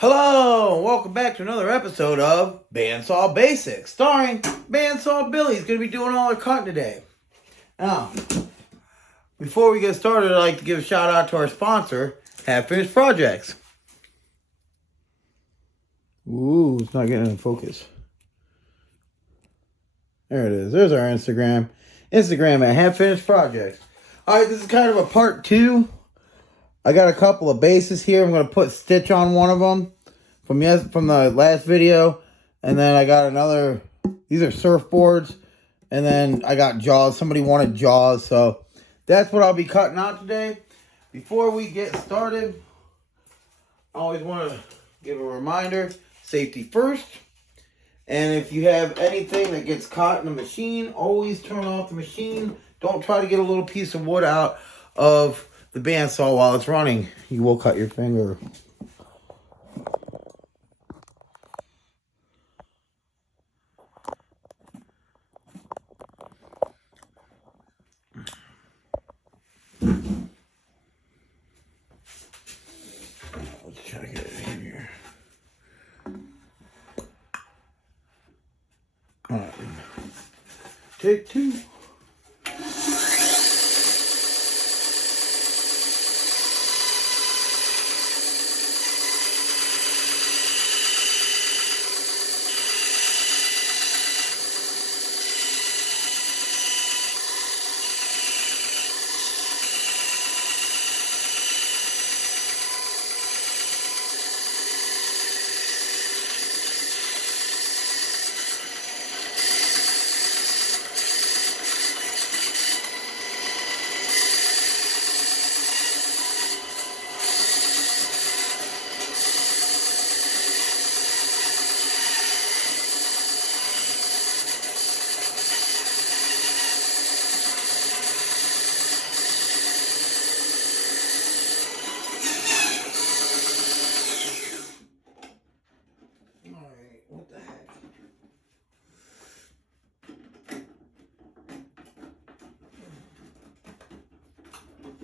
Hello, and welcome back to another episode of Bandsaw Basics, starring Bandsaw Billy. He's going to be doing all our cutting today. Now, before we get started, I'd like to give a shout out to our sponsor, Half Finished Projects. Ooh, it's not getting in focus. There it is. There's our Instagram. Instagram at Half Finished Projects. Alright, this is kind of a part 2. I got a couple of bases here. I'm going to put stitch on one of them from the last video. And then I got another. These are surfboards. And then I got jaws. Somebody wanted jaws. So that's what I'll be cutting out today. Before we get started, I always want to give a reminder. Safety first. And if you have anything that gets caught in the machine, always turn off the machine. Don't try to get a little piece of wood out of the bandsaw while it's running. You will cut your finger. Let's try to get it in here. Alright. Take 2.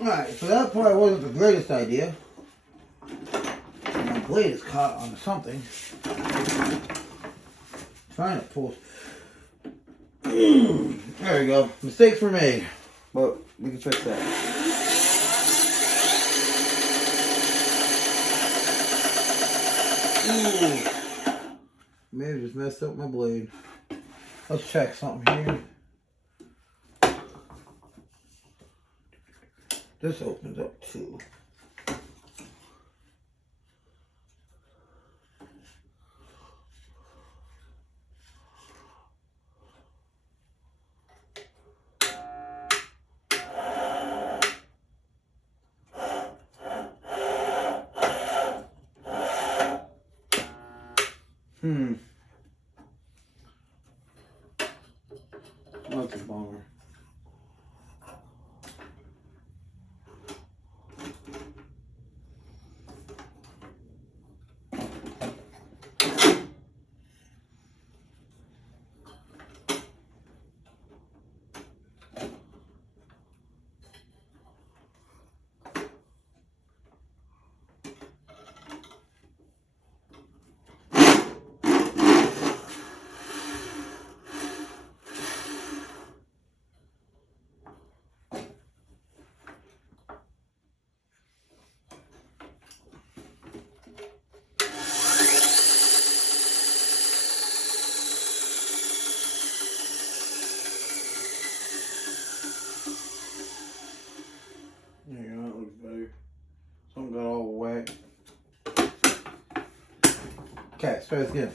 Alright, so that probably wasn't the greatest idea. My blade is caught on something. Trying to pull. There we go. Mistakes were made. But we can fix that. Ooh. Maybe just messed up my blade. Let's check something here. This opens up too. That's a bummer. There you go, that looks better. Something got all wet. Okay, let's try this again.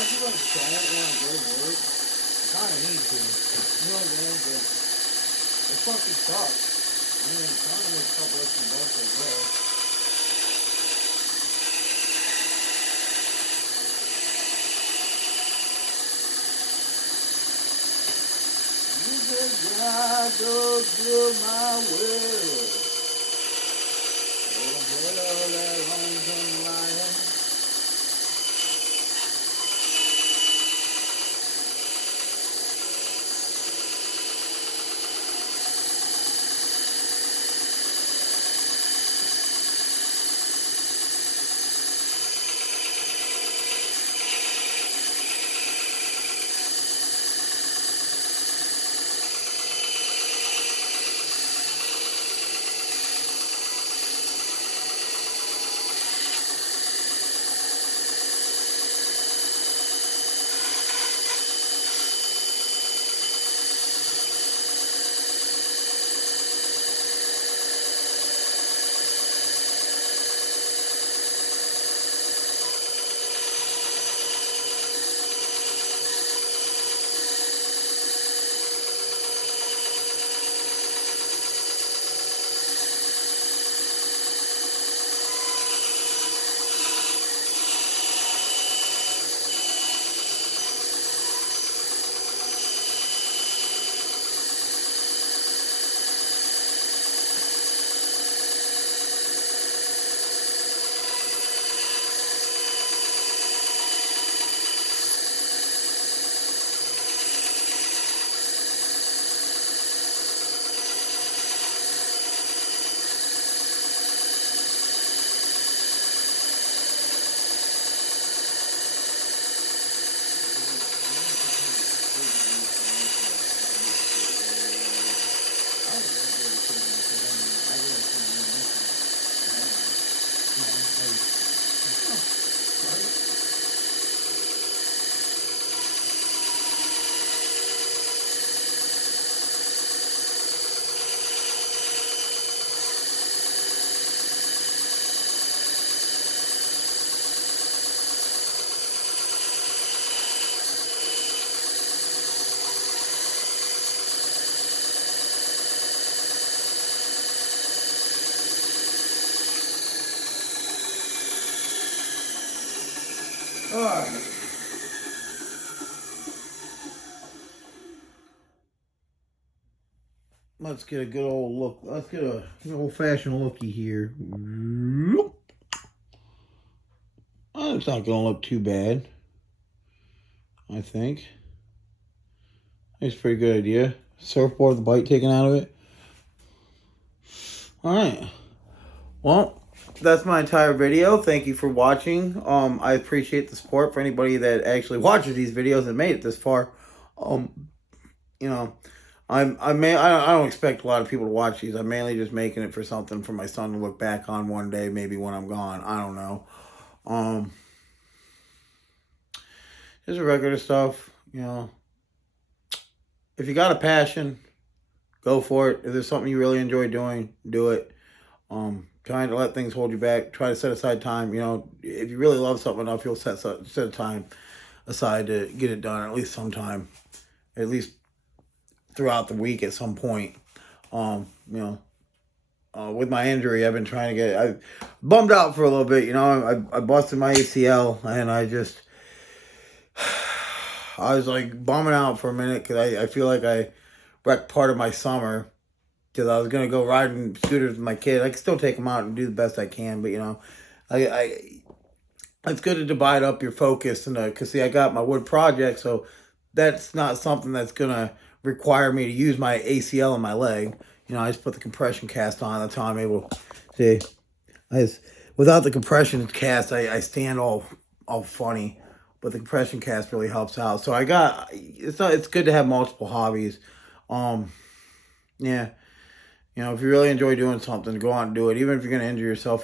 Unless you like don't want to go to work, you kind of need to. You know what I mean? But it fucking sucks. I mean, I'm trying to make a couple extra bucks, I guess. You said God don't do my will. Oh, hell, that lonesome lion. Alright. Let's get a good old look. Let's get a old-fashioned looky here. Oh, it's not going to look too bad, I think. It's a pretty good idea. Surfboard, the bite taken out of it. Alright. Well, that's my entire video. Thank you for watching. I appreciate the support for anybody that actually watches these videos and made it this far. You know, I don't expect a lot of people to watch these. I'm mainly just making it for something for my son to look back on one day, maybe when I'm gone. I don't know. Just regular stuff, you know. If you got a passion, go for it. If there's something you really enjoy doing, do it. Trying to let things hold you back. Try to set aside time. You know, if you really love something enough, you'll set a time aside to get it done at least sometime. At least throughout the week at some point. You know, with my injury, I've been trying to I bummed out for a little bit. You know, I busted my ACL, and I was like bumming out for a minute because I feel like I wrecked part of my summer. Because I was going to go riding scooters with my kid. I can still take them out and do the best I can. But, you know, it's good to divide up your focus. Because, see, I got my wood project. So that's not something that's going to require me to use my ACL in my leg. You know, I just put the compression cast on. That's how I'm able to, see. Without the compression cast, I stand all funny. But the compression cast really helps out. So it's good to have multiple hobbies. Yeah. You know, if you really enjoy doing something, go out and do it. Even if you're going to injure yourself